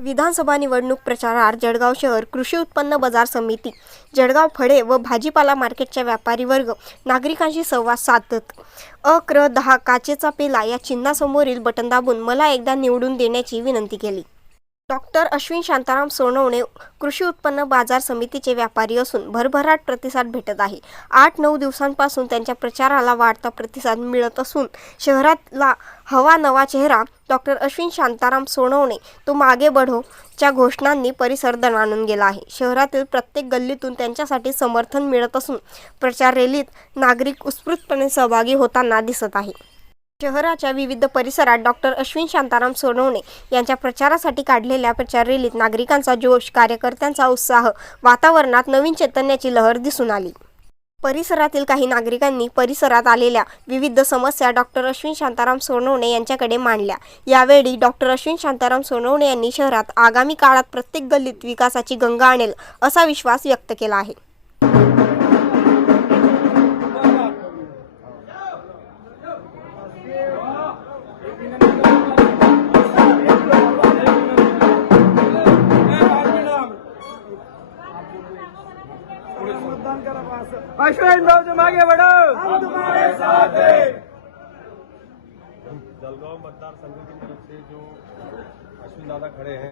विधानसभा निवडणूक प्रचारात जळगाव शहर कृषी उत्पन्न बाजार समिती जळगाव फळे व भाजीपाला मार्केटच्या व्यापारी वर्ग नागरिकांशी संवाद साधत. अक्र दहा काचेचा पेला या चिन्हासमोरील बटन दाबून मला एकदा निवडून देण्याची विनंती केली. डॉक्टर अश्विन शांताराम सोनवणे कृषी उत्पन्न बाजार समितीचे व्यापारी असून भरभराट प्रतिसाद भेटत आहे. आठ नऊ दिवसांपासून त्यांच्या प्रचाराला वाढता प्रतिसाद मिळत असून शहरातला हवा नवा चेहरा डॉक्टर अश्विन शांताराम सोनवणे तो मागे बढो च्या घोषणांनी परिसर दणाणून गेला आहे. शहरातील प्रत्येक गल्लीतून त्यांच्यासाठी समर्थन मिळत असून प्रचार रॅलीत नागरिक उत्स्फूर्तपणे सहभागी होताना दिसत आहे. शहराच्या विविध परिसरात डॉक्टर अश्विन शांताराम सोनवणे यांच्या प्रचारासाठी काढलेल्या प्रचार रॅलीत नागरिकांचा जोश कार्यकर्त्यांचा उत्साह वातावरणात नवीन चैतन्याची लहर दिसून आली. परिसरातील काही नागरिकांनी परिसरात आलेल्या विविध समस्या डॉक्टर अश्विन शांताराम सोनवणे यांच्याकडे मांडल्या. यावेळी डॉक्टर अश्विन शांताराम सोनवणे यांनी शहरात आगामी काळात प्रत्येक गल्लीत विकासाची गंगा आणेल असा विश्वास व्यक्त केला आहे. अश्विन भाऊ तुम आगे बढ़ो जलगांव मतदार संघ की तरफ से जो अश्विन दादा खड़े हैं